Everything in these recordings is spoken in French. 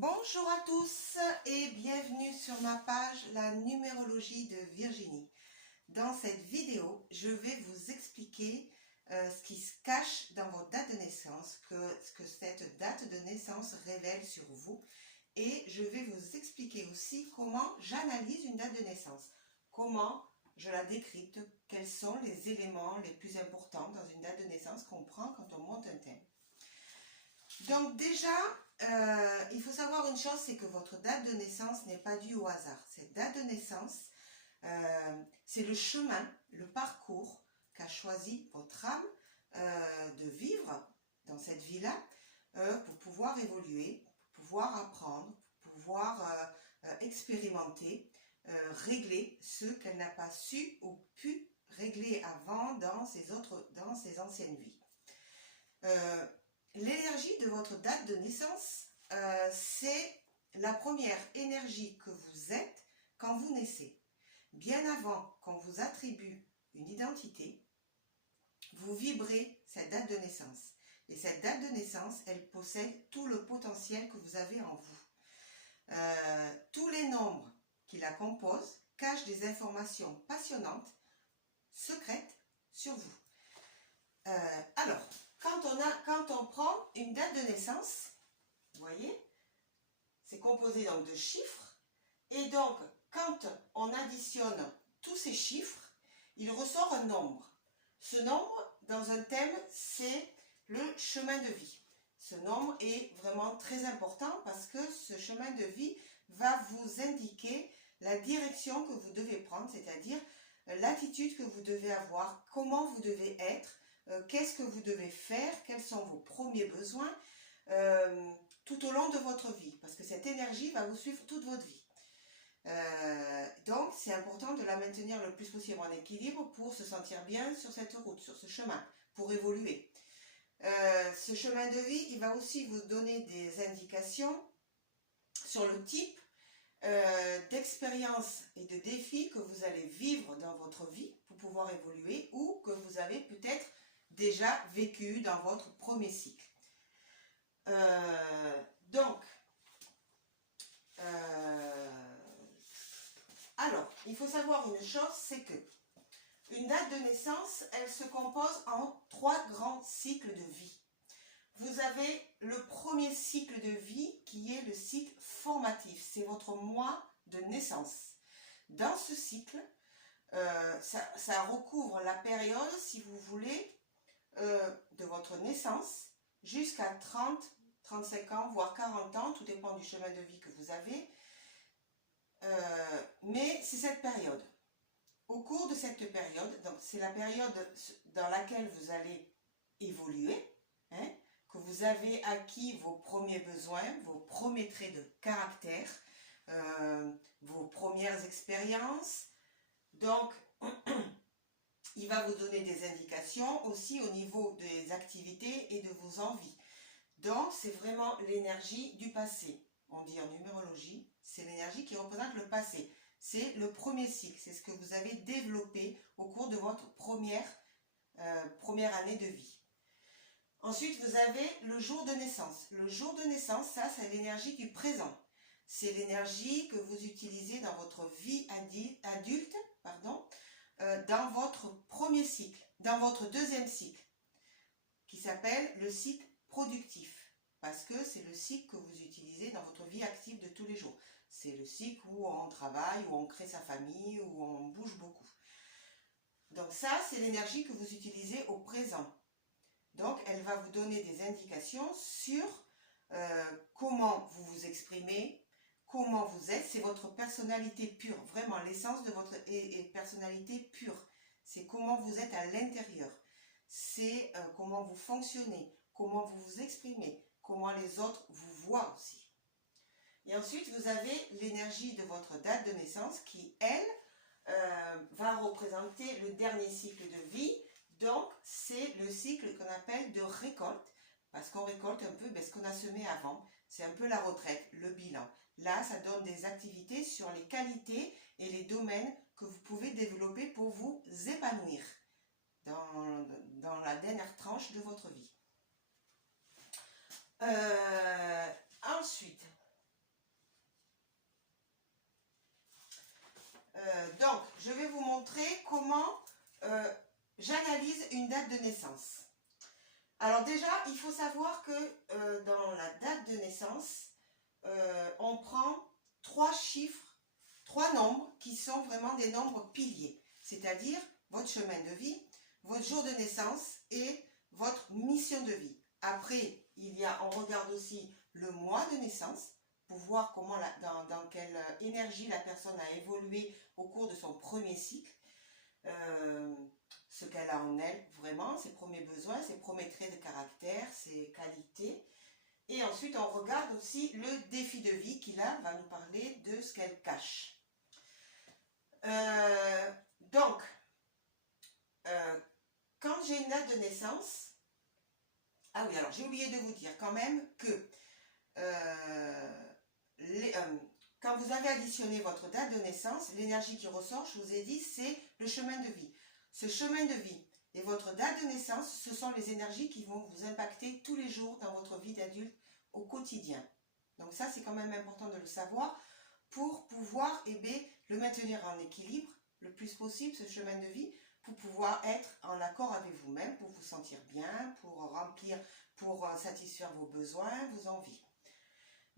Bonjour à tous et bienvenue sur ma page La numérologie de Virginie. Dans cette vidéo, je vais vous expliquer ce qui se cache dans votre date de naissance, ce que cette date de naissance révèle sur vous. Et je vais vous expliquer aussi comment j'analyse une date de naissance, comment je la décrypte, quels sont les éléments les plus importants dans une date de naissance qu'on prend quand on monte un thème. Donc déjà, il faut savoir une chose, c'est que votre date de naissance n'est pas due au hasard. Cette date de naissance, c'est le chemin, le parcours qu'a choisi votre âme de vivre dans cette vie-là pour pouvoir évoluer, pour pouvoir apprendre, pour pouvoir expérimenter, régler ce qu'elle n'a pas su ou pu régler avant dans ses anciennes vies. L'énergie de votre date de naissance, c'est la première énergie que vous êtes quand vous naissez. Bien avant qu'on vous attribue une identité, vous vibrez cette date de naissance. Et cette date de naissance, elle possède tout le potentiel que vous avez en vous. Tous les nombres qui la composent cachent des informations passionnantes, secrètes sur vous. Alors, quand on prend une date de naissance, vous voyez, c'est composé donc de chiffres, et donc quand on additionne tous ces chiffres, il ressort un nombre. Ce nombre, dans un thème, c'est le chemin de vie. Ce nombre est vraiment très important parce que ce chemin de vie va vous indiquer la direction que vous devez prendre, c'est-à-dire l'attitude que vous devez avoir, comment vous devez être, qu'est-ce que vous devez faire, quels sont vos premiers besoins tout au long de votre vie, parce que cette énergie va vous suivre toute votre vie. Donc c'est important de la maintenir le plus possible en équilibre pour se sentir bien sur cette route, sur ce chemin, pour évoluer. Ce chemin de vie, il va aussi vous donner des indications sur le type d'expériences et de défis que vous allez vivre dans votre vie pour pouvoir évoluer ou que vous avez peut-être déjà vécu dans votre premier cycle. Alors, il faut savoir une chose, c'est que une date de naissance, elle se compose en 3 grands cycles de vie. Vous avez le premier cycle de vie qui est le cycle formatif, c'est votre mois de naissance. Dans ce cycle, ça recouvre la période, si vous voulez, de votre naissance jusqu'à 30, 35 ans, voire 40 ans, tout dépend du chemin de vie que vous avez. Mais c'est cette période. Au cours de cette période, donc c'est la période dans laquelle vous allez évoluer, que vous avez acquis vos premiers besoins, vos premiers traits de caractère, vos premières expériences. Donc, il va vous donner des indications aussi au niveau des activités et de vos envies. Donc, c'est vraiment l'énergie du passé. On dit en numérologie, c'est l'énergie qui représente le passé. C'est le premier cycle, c'est ce que vous avez développé au cours de votre première année de vie. Ensuite, vous avez le jour de naissance. Le jour de naissance, ça, c'est l'énergie du présent. C'est l'énergie que vous utilisez dans votre vie adulte, dans votre premier cycle, dans votre deuxième cycle, qui s'appelle le cycle productif, parce que c'est le cycle que vous utilisez dans votre vie active de tous les jours. C'est le cycle où on travaille, où on crée sa famille, où on bouge beaucoup. Donc ça, c'est l'énergie que vous utilisez au présent. Donc, elle va vous donner des indications sur comment vous vous exprimez, comment vous êtes. C'est votre personnalité pure, vraiment l'essence de votre personnalité pure. C'est comment vous êtes à l'intérieur. C'est comment vous fonctionnez, comment vous vous exprimez, comment les autres vous voient aussi. Et ensuite, vous avez l'énergie de votre date de naissance qui, elle, va représenter le dernier cycle de vie. Donc, c'est le cycle qu'on appelle de récolte, parce qu'on récolte un peu ce qu'on a semé avant. C'est un peu la retraite, le bilan. Là, ça donne des activités sur les qualités et les domaines que vous pouvez développer pour vous épanouir dans la dernière tranche de votre vie. Ensuite, date de naissance. Alors déjà, il faut savoir que dans la date de naissance, on prend 3 chiffres, 3 nombres qui sont vraiment des nombres piliers, c'est-à-dire votre chemin de vie, votre jour de naissance et votre mission de vie. Après, on regarde aussi le mois de naissance pour voir comment dans quelle énergie la personne a évolué au cours de son premier cycle, ce qu'elle a en elle vraiment, ses premiers besoins, ses premiers traits de caractère, ses qualités. Et ensuite, on regarde aussi le défi de vie qui, là, va nous parler de ce qu'elle cache. Donc, quand j'ai une date de naissance, ah oui, alors j'ai oublié de vous dire quand même que quand vous avez additionné votre date de naissance, l'énergie qui ressort, je vous ai dit, c'est le chemin de vie. Ce chemin de vie et votre date de naissance, ce sont les énergies qui vont vous impacter tous les jours dans votre vie d'adulte au quotidien. Donc ça, c'est quand même important de le savoir pour pouvoir le maintenir en équilibre le plus possible, ce chemin de vie, pour pouvoir être en accord avec vous-même, pour vous sentir bien, pour satisfaire vos besoins, vos envies.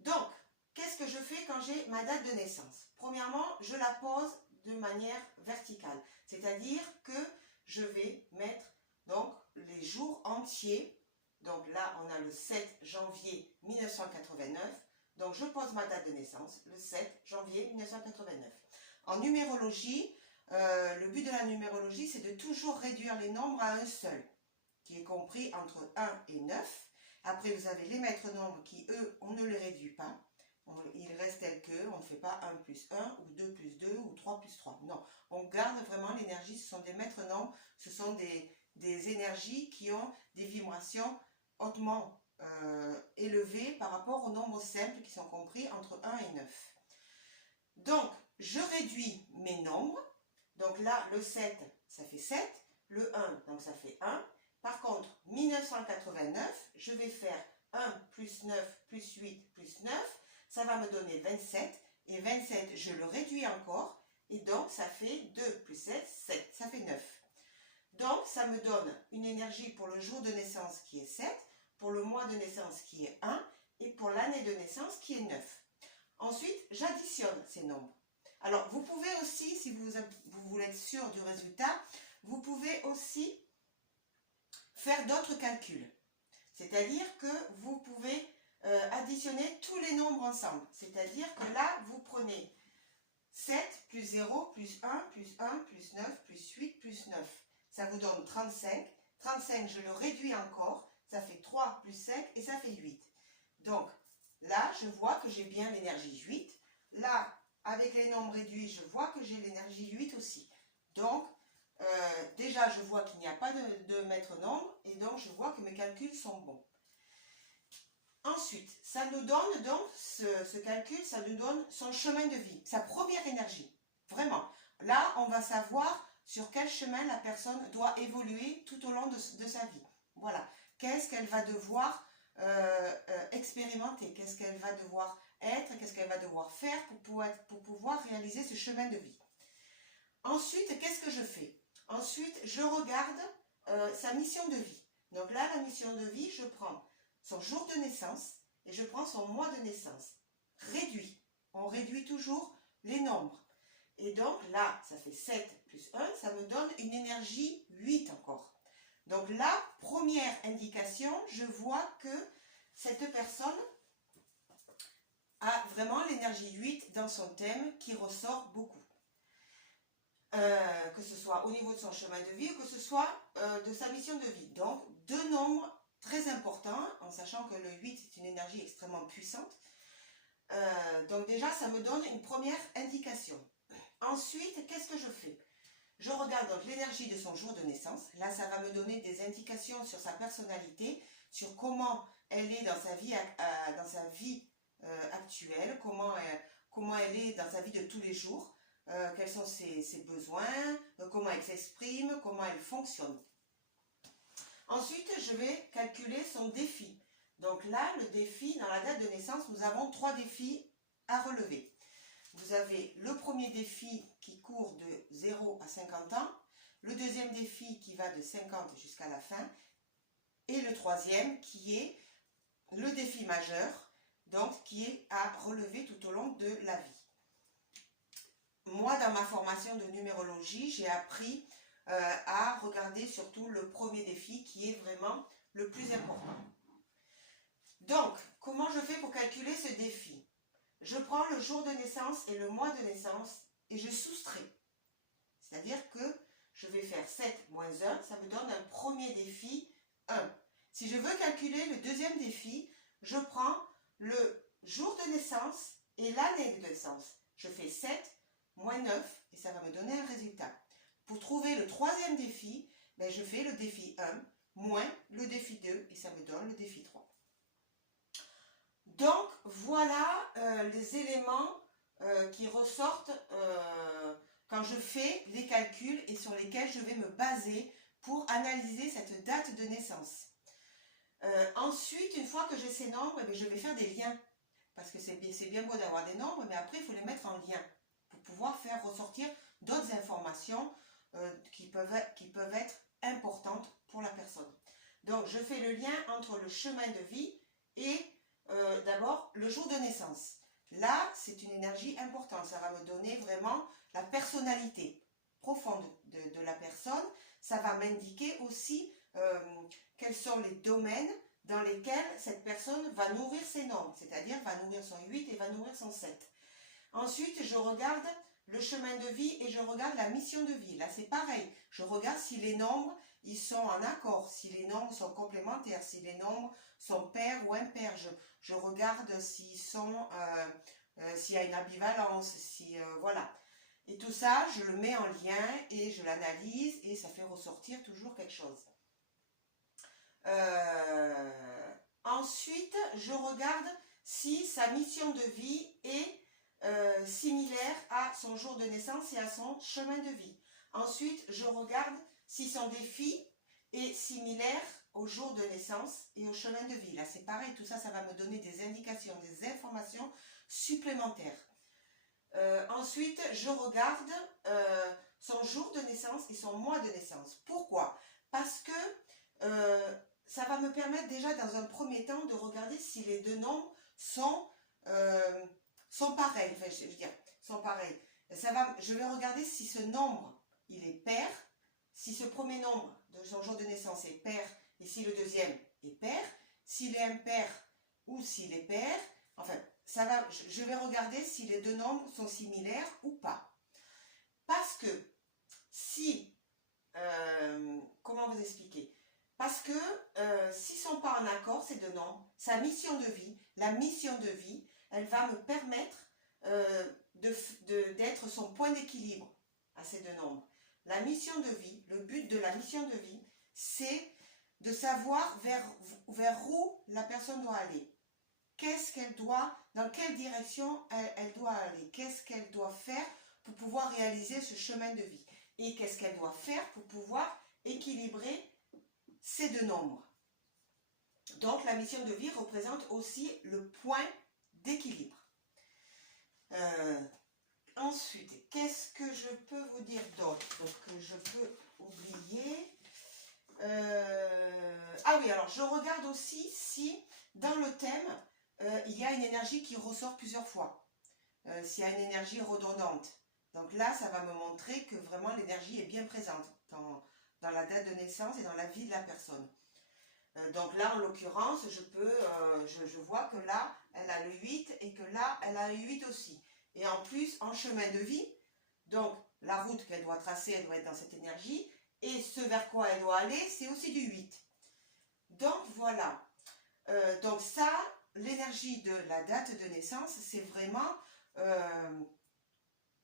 Donc, qu'est-ce que je fais quand j'ai ma date de naissance? Premièrement, je la pose de manière verticale, c'est-à-dire que je vais mettre donc les jours entiers. Donc là, on a le 7 janvier 1989. Donc je pose ma date de naissance, le 7 janvier 1989. En numérologie, le but de la numérologie, c'est de toujours réduire les nombres à un seul, qui est compris entre 1 et 9. Après, vous avez les maîtres nombres qui, eux, on ne les réduit pas. Ils restent tels que, on ne fait pas 1 plus 1, ou 2 plus 2, ou 3 plus 3. Non, on garde vraiment l'énergie, ce sont des maîtres nombres, ce sont des énergies qui ont des vibrations hautement élevées par rapport aux nombres simples qui sont compris entre 1 et 9. Donc, je réduis mes nombres. Donc là, le 7, ça fait 7. Le 1, donc ça fait 1. Par contre, 1989, je vais faire 1 plus 9 plus 8 plus 9. Ça va me donner 27. Et 27, je le réduis encore. Et donc, ça fait 2 plus 7, 7. Ça fait 9. Donc, ça me donne une énergie pour le jour de naissance qui est 7, pour le mois de naissance qui est 1, et pour l'année de naissance qui est 9. Ensuite, j'additionne ces nombres. Alors, vous pouvez aussi, si vous voulez être sûr du résultat, vous pouvez aussi faire d'autres calculs. C'est-à-dire que vous pouvez additionner tous les nombres ensemble. C'est-à-dire que là, vous prenez 7 plus 0 plus 1 plus 1 plus 9 plus 8 plus 9. Ça vous donne 35. 35, je le réduis encore. Ça fait 3 plus 5 et ça fait 8. Donc, là, je vois que j'ai bien l'énergie 8. Là, avec les nombres réduits, je vois que j'ai l'énergie 8 aussi. Donc, déjà, je vois qu'il n'y a pas de maître nombre et donc je vois que mes calculs sont bons. Ensuite, ça nous donne donc, ce calcul, ça nous donne son chemin de vie, sa première énergie. Vraiment. Là, on va savoir sur quel chemin la personne doit évoluer tout au long de sa vie. Voilà. Qu'est-ce qu'elle va devoir expérimenter, qu'est-ce qu'elle va devoir être, qu'est-ce qu'elle va devoir faire pour pouvoir réaliser ce chemin de vie. Ensuite, qu'est-ce que je fais? Ensuite, je regarde sa mission de vie. Donc là, la mission de vie, je prends son jour de naissance et je prends son mois de naissance. Réduit. On réduit toujours les nombres. Et donc là, ça fait 7 plus 1, ça me donne une énergie 8 encore. Donc là, première indication, je vois que cette personne a vraiment l'énergie 8 dans son thème qui ressort beaucoup. Que ce soit au niveau de son chemin de vie ou que ce soit de sa mission de vie. Donc, deux nombres très importants, en sachant que le 8 est une énergie extrêmement puissante. Donc déjà, ça me donne une première indication. Ensuite, qu'est-ce que je fais? Je regarde donc l'énergie de son jour de naissance. Là, ça va me donner des indications sur sa personnalité, sur comment elle est dans sa vie, actuelle, comment elle est dans sa vie de tous les jours, quels sont ses besoins, comment elle s'exprime, comment elle fonctionne. Ensuite, je vais calculer son défi. Donc là, le défi, dans la date de naissance, nous avons 3 défis à relever. Vous avez le premier défi qui court de 0 à 50 ans, le deuxième défi qui va de 50 jusqu'à la fin, et le troisième qui est le défi majeur, donc qui est à relever tout au long de la vie. Moi, dans ma formation de numérologie, j'ai appris à regarder surtout le premier défi qui est vraiment le plus important. Donc, comment je fais pour calculer ce défi? Je prends le jour de naissance et le mois de naissance et je soustrais. C'est-à-dire que je vais faire 7 moins 1, ça me donne un premier défi 1. Si je veux calculer le deuxième défi, je prends le jour de naissance et l'année de naissance. Je fais 7 moins 9 et ça va me donner un résultat. Pour trouver le troisième défi, ben je fais le défi 1 moins le défi 2 et ça me donne le défi 3. Donc voilà les éléments qui ressortent quand je fais les calculs et sur lesquels je vais me baser pour analyser cette date de naissance. Ensuite, une fois que j'ai ces nombres, eh bien, je vais faire des liens. Parce que c'est bien beau d'avoir des nombres, mais après, il faut les mettre en lien pour pouvoir faire ressortir d'autres informations qui peuvent être importantes pour la personne. Donc, je fais le lien entre le chemin de vie et d'abord le jour de naissance. Là, c'est une énergie importante. Ça va me donner vraiment la personnalité profonde de la personne. Ça va m'indiquer aussi quels sont les domaines dans lesquels cette personne va nourrir ses nombres, c'est-à-dire va nourrir son 8 et va nourrir son 7. Ensuite, je regarde le chemin de vie et je regarde la mission de vie. Là, c'est pareil. Je regarde si les nombres, ils sont en accord, si les nombres sont complémentaires, si les nombres sont pairs ou impairs. Je regarde s'ils sont, s'il y a une ambivalence, voilà. Et tout ça, je le mets en lien et je l'analyse et ça fait ressortir toujours quelque chose. Ensuite, je regarde si sa mission de vie est similaire à son jour de naissance et à son chemin de vie. Ensuite, je regarde si son défi est similaire au jour de naissance et au chemin de vie. Là, c'est pareil, tout ça, ça va me donner des indications, des informations supplémentaires. Ensuite, je regarde son jour de naissance et son mois de naissance. Pourquoi? Parce que ça va me permettre déjà dans un premier temps de regarder si les deux nombres sont pareils. Enfin, je veux dire, sont pareils. Je vais regarder si ce nombre, il est pair, si ce premier nombre de son jour de naissance est pair et si le deuxième est pair, s'il est impair ou s'il est pair. Enfin, je vais regarder si les deux nombres sont similaires ou pas. Parce que si, comment vous expliquer? Parce que s'ils ne sont pas en accord, ces deux nombres, sa mission de vie, la mission de vie, elle va me permettre d'être son point d'équilibre à ces deux nombres. La mission de vie, le but de la mission de vie, c'est de savoir vers où la personne doit aller. Qu'est-ce qu'elle doit, dans quelle direction elle doit aller, qu'est-ce qu'elle doit faire pour pouvoir réaliser ce chemin de vie et qu'est-ce qu'elle doit faire pour pouvoir équilibrer ces deux nombres. Donc la mission de vie représente aussi le point d'équilibre. Ensuite, qu'est-ce que je peux vous dire d'autre que je peux oublier? Ah oui, alors je regarde aussi si dans le thème il y a une énergie qui ressort plusieurs fois, s'il y a une énergie redondante. Donc là, ça va me montrer que vraiment l'énergie est bien présente dans la date de naissance et dans la vie de la personne. Donc là, en l'occurrence, je vois que là, elle a le 8 et que là, elle a le 8 aussi. Et en plus, en chemin de vie, donc la route qu'elle doit tracer, elle doit être dans cette énergie. Et ce vers quoi elle doit aller, c'est aussi du 8. Donc voilà. Donc ça, l'énergie de la date de naissance, c'est vraiment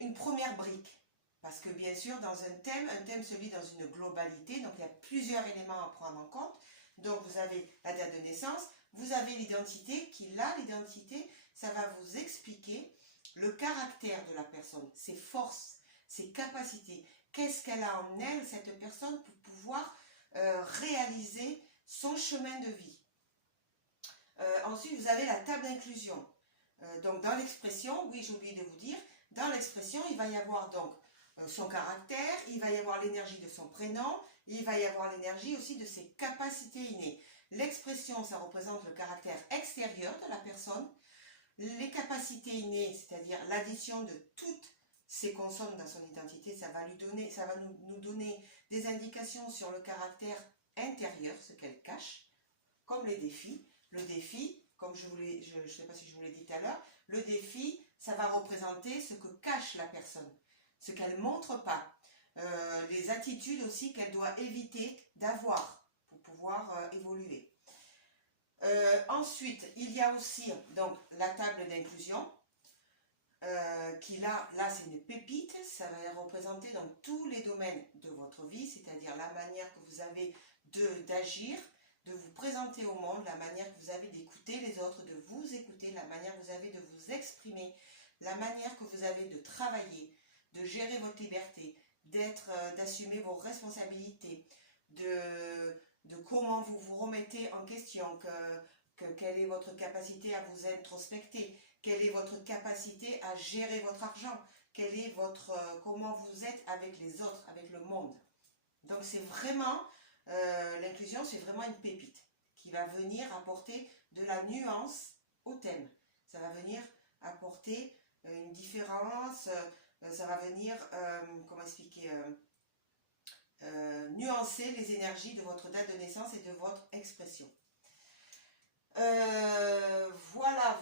une première brique. Parce que bien sûr, dans un thème se lit dans une globalité, donc il y a plusieurs éléments à prendre en compte. Donc vous avez la date de naissance, vous avez l'identité, l'identité, ça va vous expliquer le caractère de la personne, ses forces, ses capacités. Qu'est-ce qu'elle a en elle, cette personne, pour pouvoir réaliser son chemin de vie. Ensuite, vous avez la table d'inclusion. Donc dans l'expression, oui, j'ai oublié de vous dire, dans l'expression, il va y avoir donc son caractère, il va y avoir l'énergie de son prénom, il va y avoir l'énergie aussi de ses capacités innées. L'expression, ça représente le caractère extérieur de la personne. Les capacités innées, c'est-à-dire l'addition de toutes ces consonnes dans son identité, ça va nous donner des indications sur le caractère intérieur, ce qu'elle cache, comme les défis. Le défi, comme je ne sais pas si je vous l'ai dit tout à l'heure, le défi, ça va représenter ce que cache la personne, ce qu'elle ne montre pas, les attitudes aussi qu'elle doit éviter d'avoir pour pouvoir évoluer. Ensuite, il y a aussi donc la table d'inclusion, qui là c'est une pépite, ça va représenter donc tous les domaines de votre vie, c'est-à-dire la manière que vous avez d'agir, de vous présenter au monde, la manière que vous avez d'écouter les autres, de vous écouter, la manière que vous avez de vous exprimer, la manière que vous avez de travailler, de gérer votre liberté, d'assumer vos responsabilités, de comment vous vous remettez en question, quelle est votre capacité à vous introspecter, quelle est votre capacité à gérer votre argent, comment vous êtes avec les autres, avec le monde. Donc c'est vraiment, l'inclusion, c'est vraiment une pépite qui va venir apporter de la nuance au thème. Ça va venir apporter une différence, ça va venir, comment expliquer, nuancer les énergies de votre date de naissance et de votre expression. Voilà.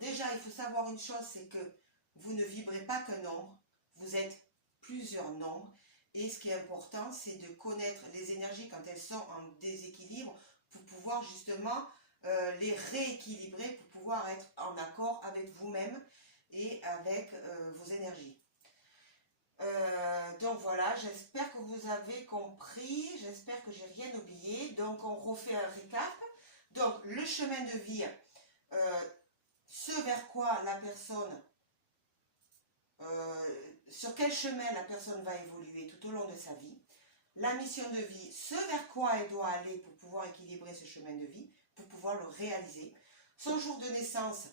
Déjà, il faut savoir une chose, c'est que vous ne vibrez pas qu'un nombre, vous êtes plusieurs nombres. Et ce qui est important, c'est de connaître les énergies quand elles sont en déséquilibre pour pouvoir justement les rééquilibrer, pour pouvoir être en accord avec vous-même et avec vos énergies. Donc voilà, j'espère que vous avez compris, j'espère que j'ai rien oublié. Donc on refait un récap. Donc le chemin de vie, ce vers quoi la personne, sur quel chemin la personne va évoluer tout au long de sa vie. La mission de vie, ce vers quoi elle doit aller pour pouvoir équilibrer ce chemin de vie, pour pouvoir le réaliser. Son jour de naissance,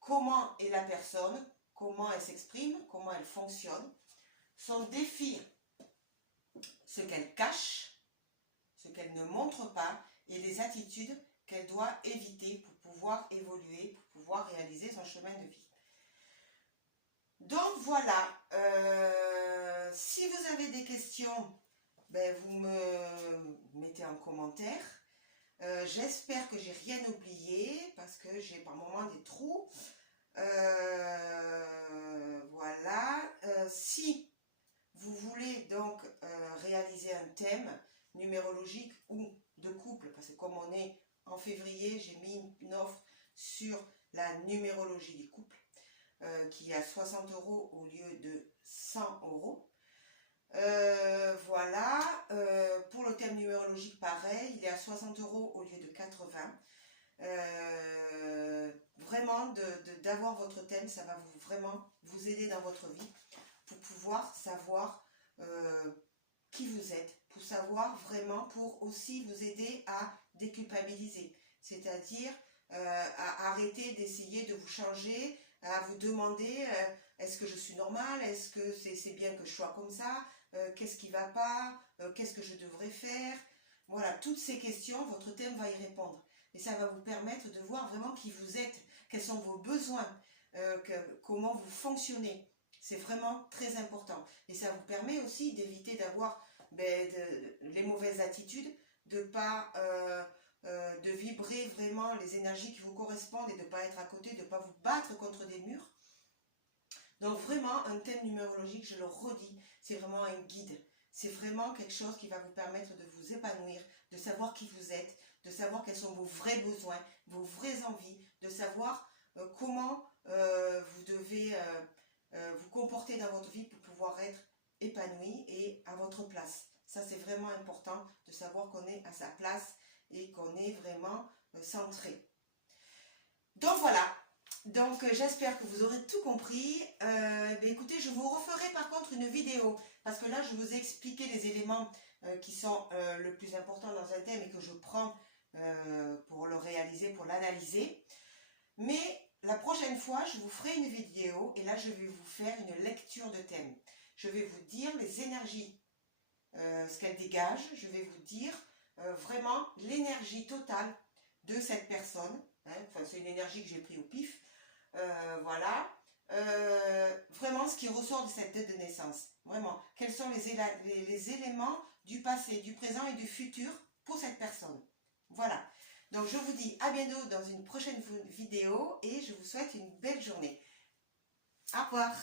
comment est la personne, comment elle s'exprime, comment elle fonctionne. Son défi, ce qu'elle cache, ce qu'elle ne montre pas, et les attitudes qu'elle doit éviter pour pouvoir évoluer, pour pouvoir réaliser son chemin de vie. Donc voilà, si vous avez des questions, vous me mettez en commentaire. J'espère que j'ai rien oublié, parce que j'ai par moments des trous. Voilà, si vous voulez donc réaliser un thème numérologique ou de couple, parce que comme on est en février, j'ai mis une offre sur la numérologie des couples qui est à 60 € au lieu de 100 €. Voilà, pour le thème numérologique pareil, il est à 60 € au lieu de 80. Vraiment d'avoir votre thème, ça va vraiment vous aider dans votre vie pour pouvoir savoir qui vous êtes, pour savoir vraiment, pour aussi vous aider à déculpabiliser, c'est-à-dire à arrêter d'essayer de vous changer, à vous demander est-ce que je suis normale, est-ce que c'est bien que je sois comme ça, qu'est-ce qui ne va pas, qu'est-ce que je devrais faire. Voilà, toutes ces questions, votre thème va y répondre. Et ça va vous permettre de voir vraiment qui vous êtes, quels sont vos besoins, comment vous fonctionnez. C'est vraiment très important. Et ça vous permet aussi d'éviter d'avoir les mauvaises attitudes, de vibrer vraiment les énergies qui vous correspondent et de ne pas être à côté, de ne pas vous battre contre des murs. Donc vraiment, un thème numérologique, je le redis, c'est vraiment un guide. C'est vraiment quelque chose qui va vous permettre de vous épanouir, de savoir qui vous êtes, de savoir quels sont vos vrais besoins, vos vraies envies, de savoir comment vous devez vous comporter dans votre vie pour pouvoir être épanoui et à votre place. Ça, c'est vraiment important de savoir qu'on est à sa place et qu'on est vraiment centré. Donc voilà. Donc j'espère que vous aurez tout compris. Écoutez, je vous referai par contre une vidéo, parce que là je vous ai expliqué les éléments qui sont le plus important dans un thème et que je prends pour le réaliser, pour l'analyser. Mais la prochaine prochaine fois, je vous ferai une vidéo et là, je vais vous faire une lecture de thème. Je vais vous dire les énergies, ce qu'elles dégagent. Je vais vous dire vraiment l'énergie totale de cette personne. Hein. Enfin, c'est une énergie que j'ai pris au pif. Voilà. Vraiment ce qui ressort de cette date de naissance. Vraiment. Quels sont les éléments du passé, du présent et du futur pour cette personne. Voilà. Donc je vous dis à bientôt dans une prochaine vidéo et je vous souhaite une belle journée. Au revoir.